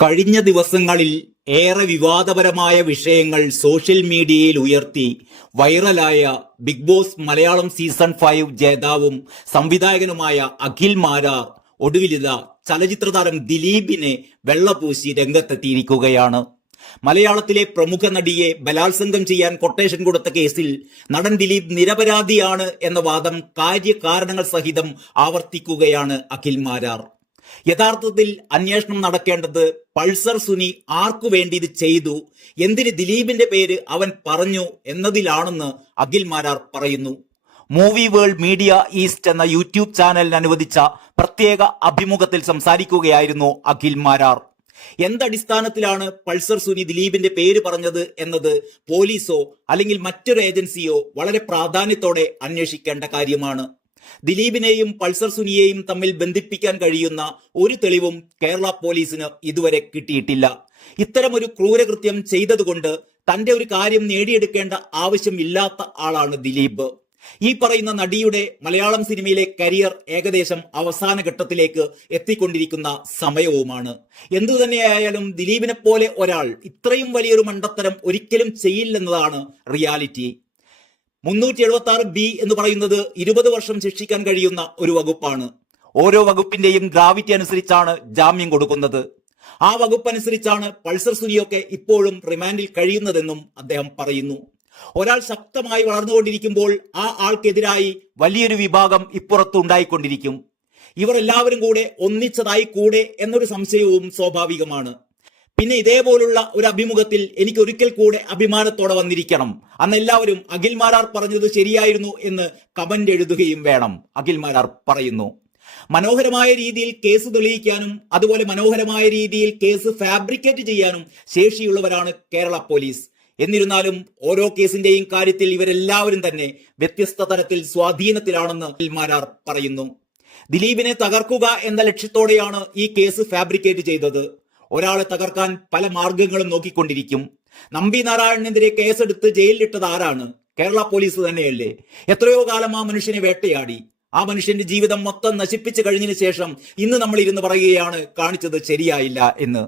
കഴിഞ്ഞ ദിവസങ്ങളിൽ ഏറെ വിവാദപരമായ വിഷയങ്ങൾ സോഷ്യൽ മീഡിയയിൽ ഉയർത്തി വൈറലായ ബിഗ് ബോസ് മലയാളം സീസൺ 5 ജേതാവും സംവിധായകനുമായ അഖിൽ മാരാർ ഒടുവിലിത ചലച്ചിത്രതാരം ദിലീപിനെ വെള്ളപൂശി രംഗത്തെത്തിയിരിക്കുകയാണ്. മലയാളത്തിലെ പ്രമുഖ നടിയെ ബലാത്സംഗം ചെയ്യാൻ കൊട്ടേഷൻ കൊടുത്ത കേസിൽ നടൻ ദിലീപ് നിരപരാധിയാണ് എന്ന വാദം കാര്യകാരണങ്ങൾ സഹിതം ആവർത്തിക്കുകയാണ് അഖിൽ മാരാർ. യഥാർത്ഥത്തിൽ അന്വേഷണം നടക്കേണ്ടത് പൾസർ സുനി ആർക്കു വേണ്ടി ഇത് ചെയ്തു, എന്തിന് ദിലീപിന്റെ പേര് അവൻ പറഞ്ഞു എന്നതിലാണെന്ന് അഖിൽ മാരാർ പറയുന്നു. മൂവി വേൾഡ് മീഡിയ ഈസ്റ്റ് എന്ന യൂട്യൂബ് ചാനലിന് അനുവദിച്ച പ്രത്യേക അഭിമുഖത്തിൽ സംസാരിക്കുകയായിരുന്നു അഖിൽ മാരാർ. എന്തടിസ്ഥാനത്തിലാണ് പൾസർ സുനി ദിലീപിന്റെ പേര് പറഞ്ഞത് എന്നത് പോലീസോ അല്ലെങ്കിൽ മറ്റൊരു ഏജൻസിയോ വളരെ പ്രാധാന്യത്തോടെ അന്വേഷിക്കേണ്ട കാര്യമാണ്. ദിലീപിനെയും പൾസർ സുനിയെയും തമ്മിൽ ബന്ധിപ്പിക്കാൻ കഴിയുന്ന ഒരു തെളിവും കേരള പോലീസിന് ഇതുവരെ കിട്ടിയിട്ടില്ല. ഇത്തരമൊരു ക്രൂരകൃത്യം ചെയ്തതുകൊണ്ട് തന്റെ ഒരു കാര്യം നേടിയെടുക്കേണ്ട ആവശ്യമില്ലാത്ത ആളാണ് ദിലീപ്. ഈ പറയുന്ന നടിയുടെ മലയാളം സിനിമയിലെ കരിയർ ഏകദേശം അവസാന ഘട്ടത്തിലേക്ക് എത്തിക്കൊണ്ടിരിക്കുന്ന സമയവുമാണ്. എന്തു തന്നെയായാലും ദിലീപിനെ പോലെ ഒരാൾ ഇത്രയും വലിയൊരു മണ്ടത്തരം ഒരിക്കലും ചെയ്യില്ലെന്നതാണ് റിയാലിറ്റി. 376B എന്ന് പറയുന്നത് 20 വർഷം ശിക്ഷിക്കാൻ കഴിയുന്ന ഒരു വകുപ്പാണ്. ഓരോ വകുപ്പിന്റെയും ഗ്രാവിറ്റി അനുസരിച്ചാണ് ജാമ്യം കൊടുക്കുന്നത്. ആ വകുപ്പ് അനുസരിച്ചാണ് പൾസർ സുനിയൊക്കെ ഇപ്പോഴും റിമാൻഡിൽ കഴിയുന്നതെന്നും അദ്ദേഹം പറയുന്നു. ഒരാൾ ശക്തമായി വളർന്നുകൊണ്ടിരിക്കുമ്പോൾ ആ ആൾക്കെതിരായി വലിയൊരു വിഭാഗം ഇപ്പുറത്തുണ്ടായിക്കൊണ്ടിരിക്കും. ഇവർ എല്ലാവരും കൂടെ ഒന്നിച്ചതായി കൂടെ എന്നൊരു സംശയവും സ്വാഭാവികമാണ്. പിന്നെ ഇതേപോലുള്ള ഒരു അഭിമുഖത്തിൽ എനിക്ക് ഒരിക്കൽ കൂടെ അഭിമാനത്തോടെ വന്നിരിക്കണം, അന്ന് എല്ലാവരും അഖിൽ മാരാർ പറഞ്ഞത് ശരിയായിരുന്നു എന്ന് കമന്റ് എഴുതുകയും വേണം, അഖിൽ മാരാർ പറയുന്നു. മനോഹരമായ രീതിയിൽ കേസ് തെളിയിക്കാനും അതുപോലെ മനോഹരമായ രീതിയിൽ കേസ് ഫാബ്രിക്കേറ്റ് ചെയ്യാനും ശേഷിയുള്ളവരാണ് കേരള പോലീസ്. എന്നിരുന്നാലും ഓരോ കേസിന്റെയും കാര്യത്തിൽ ഇവരെല്ലാവരും തന്നെ വ്യത്യസ്ത തരത്തിൽ സ്വാധീനത്തിലാണെന്ന് അഖിൽ മാരാർ പറയുന്നു. ദിലീപിനെ തകർക്കുക എന്ന ലക്ഷ്യത്തോടെയാണ് ഈ കേസ് ഫാബ്രിക്കേറ്റ് ചെയ്തത്. ഒരാളെ തകർക്കാൻ പല മാർഗങ്ങളും നോക്കിക്കൊണ്ടിരിക്കും. നമ്പി നാരായണനെതിരെ കേസെടുത്ത് ജയിലിലിട്ടത് ആരാണ്? കേരള പോലീസ് തന്നെയല്ലേ? എത്രയോ കാലം ആ മനുഷ്യനെ വേട്ടയാടി. ആ മനുഷ്യന്റെ ജീവിതം മൊത്തം നശിപ്പിച്ചു കഴിഞ്ഞതിന് ശേഷം ഇന്ന് നമ്മൾ ഇരുന്ന് പറയുകയാണ് കാണിച്ചത് ശരിയായില്ല എന്ന്.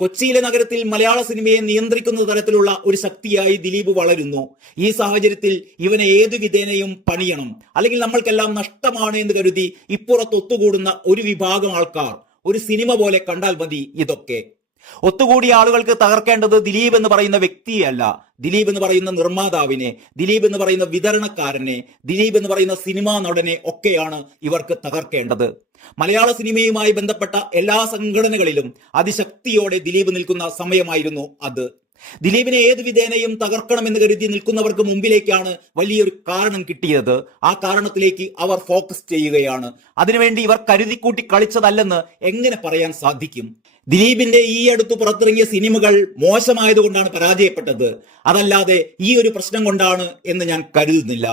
കൊച്ചിയിലെ നഗരത്തിൽ മലയാള സിനിമയെ നിയന്ത്രിക്കുന്ന തരത്തിലുള്ള ഒരു ശക്തിയായി ദിലീപ് വളരുന്നു. ഈ സാഹചര്യത്തിൽ ഇവനെ ഏതു വിധേനയും പണിയണം, അല്ലെങ്കിൽ നമ്മൾക്കെല്ലാം നഷ്ടമാണ് എന്ന് കരുതി ഇപ്പുറത്ത് ഒത്തുകൂടുന്ന ഒരു വിഭാഗം ആൾക്കാർ ഒരു സിനിമ പോലെ കണ്ടാൽ മതി ഇതൊക്കെ. ഒത്തുകൂടിയ ആളുകൾക്ക് തകർക്കേണ്ടത് ദിലീപ് എന്ന് പറയുന്ന വ്യക്തിയല്ല, ദിലീപ് എന്ന് പറയുന്ന നിർമ്മാതാവിനെ, ദിലീപ് എന്ന് പറയുന്ന വിതരണക്കാരനെ, ദിലീപ് എന്ന് പറയുന്ന സിനിമാ നടനെ ഒക്കെയാണ് ഇവർക്ക് തകർക്കേണ്ടത്. മലയാള സിനിമയുമായി ബന്ധപ്പെട്ട എല്ലാ സംഘടനകളിലും അതിശക്തിയോടെ ദിലീപ് നിൽക്കുന്ന സമയമായിരുന്നു അത്. ദിലീപിനെ ഏത് വിധേനയും തകർക്കണമെന്ന് കരുതി നിൽക്കുന്നവർക്ക് മുമ്പിലേക്കാണ് വലിയൊരു കാരണം കിട്ടിയത്. ആ കാരണത്തിലേക്ക് അവർ ഫോക്കസ് ചെയ്യുകയാണ്. അതിനുവേണ്ടി ഇവർ കരുതിക്കൂട്ടി കളിച്ചതല്ലെന്ന് എങ്ങനെ പറയാൻ സാധിക്കും? ദിലീപിന്റെ ഈ അടുത്ത് പുറത്തിറങ്ങിയ സിനിമകൾ മോശമായതുകൊണ്ടാണ് പരാജയപ്പെട്ടത്, അതല്ലാതെ ഈ ഒരു പ്രശ്നം കൊണ്ടാണ് എന്ന് ഞാൻ കരുതുന്നില്ല.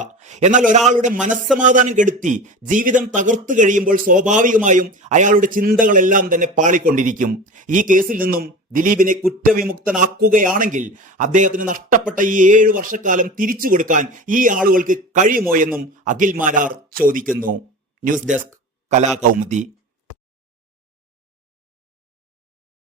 എന്നാൽ ഒരാളുടെ മനസ്സമാധാനം കെടുത്തി ജീവിതം തകർത്തു കഴിയുമ്പോൾ സ്വാഭാവികമായും അയാളുടെ ചിന്തകളെല്ലാം തന്നെ പാളിക്കൊണ്ടിരിക്കും. ഈ കേസിൽ നിന്നും ദിലീപിനെ കുറ്റവിമുക്തനാക്കുകയാണെങ്കിൽ അദ്ദേഹത്തിന് നഷ്ടപ്പെട്ട ഈ 7 വർഷക്കാലം തിരിച്ചു കൊടുക്കാൻ ഈ ആളുകൾക്ക് കഴിയുമോ എന്നും അഖിൽ മാരാർ ചോദിക്കുന്നു. News desk Kalakaumudi.